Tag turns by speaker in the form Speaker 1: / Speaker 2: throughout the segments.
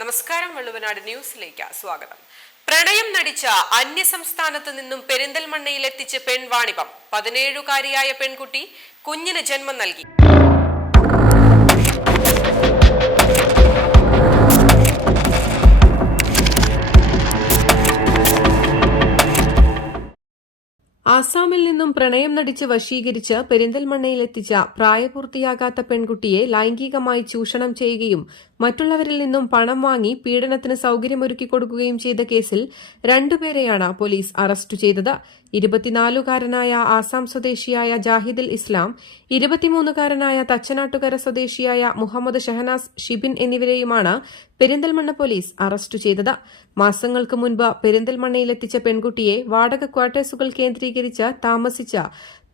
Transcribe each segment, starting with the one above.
Speaker 1: നമസ്കാരം വള്ളുവനാട് ന്യൂസിലേക്ക് സ്വാഗതം. പ്രണയം നടിച്ച അന്യസംസ്ഥാനത്ത് നിന്നും പെരിന്തൽമണ്ണയിൽ എത്തിച്ച് പെൺവാണിഭം പതിനേഴുകാരിയായ പെൺകുട്ടി കുഞ്ഞിന് ജന്മം നൽകി. ആസാമിൽ നിന്നും പ്രണയം നടിച്ച് വശീകരിച്ച് പെരിന്തൽമണ്ണയിലെത്തിച്ച പ്രായപൂർത്തിയാകാത്ത പെൺകുട്ടിയെ ലൈംഗികമായി ചൂഷണം ചെയ്യുകയും മറ്റുള്ളവരിൽ നിന്നും പണം വാങ്ങി പീഡനത്തിന് സൌകര്യമൊരുക്കി കൊടുക്കുകയും ചെയ്ത കേസിൽ രണ്ടുപേരെയാണ് പോലീസ് അറസ്റ്റ് ചെയ്തത്. ഇരുപത്തിനാലുകാരനായ ആസാം സ്വദേശിയായ ജാഹിദുൽ ഇസ്ലാം ഇരുപത്തിമൂന്നുകാരനായ തച്ചനാട്ടുകര സ്വദേശിയായ മുഹമ്മദ് ഷഹനാസ് ഷിബിൻ എന്നിവരെയുമാണ് പെരിന്തൽമണ്ണ പോലീസ് അറസ്റ്റ് ചെയ്തത്. മാസങ്ങൾക്ക് മുൻപ് പെരിന്തൽമണ്ണയിലെത്തിച്ച പെൺകുട്ടിയെ വാടക ക്വാർട്ടേഴ്സുകൾ കേന്ദ്രീകരിച്ച് താമസിച്ച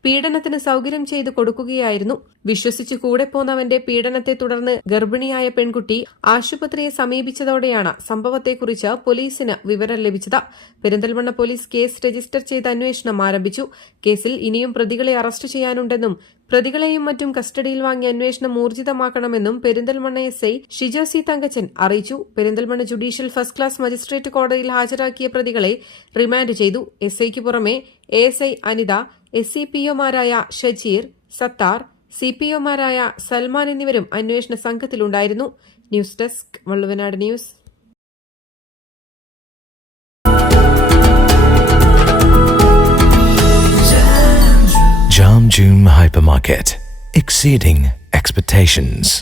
Speaker 1: പീഡനത്തിന് സൌകര്യം ചെയ്തു കൊടുക്കുകയായിരുന്നു. വിശ്വസിച്ച് കൂടെ പോന്നവന്റെ പീഡനത്തെ തുടർന്ന് ഗർഭിണിയായ പെൺകുട്ടി ആശുപത്രിയെ സമീപിച്ചതോടെയാണ് സംഭവത്തെക്കുറിച്ച് പോലീസിന് വിവരം ലഭിച്ചത്. പെരിന്തൽമണ്ണ പോലീസ് കേസ് രജിസ്റ്റർ ചെയ്ത് അന്വേഷണം ആരംഭിച്ചു. കേസിൽ ഇനിയും പ്രതികളെ അറസ്റ്റ് ചെയ്യാനുണ്ടെന്നും പ്രതികളെയും മറ്റും കസ്റ്റഡിയിൽ വാങ്ങി അന്വേഷണം ഊർജിതമാക്കണമെന്നും Perinthalmanna S I Shijo C Thankachan അറിയിച്ചു. Perinthalmanna judicial first class magistrate കോടതിയിൽ ഹാജരാക്കിയ പ്രതികളെ റിമാൻഡ് ചെയ്തു. എസ് ഐക്ക് പുറമെ A S I Anitha S C P ഒമാരായ Shajeer Sathar C P ഒമാരായ സൽമാൻ എന്നിവരും അന്വേഷണ സംഘത്തിലുണ്ടായിരുന്നു. News desk Valluvanad news.
Speaker 2: June Hypermarket, exceeding expectations.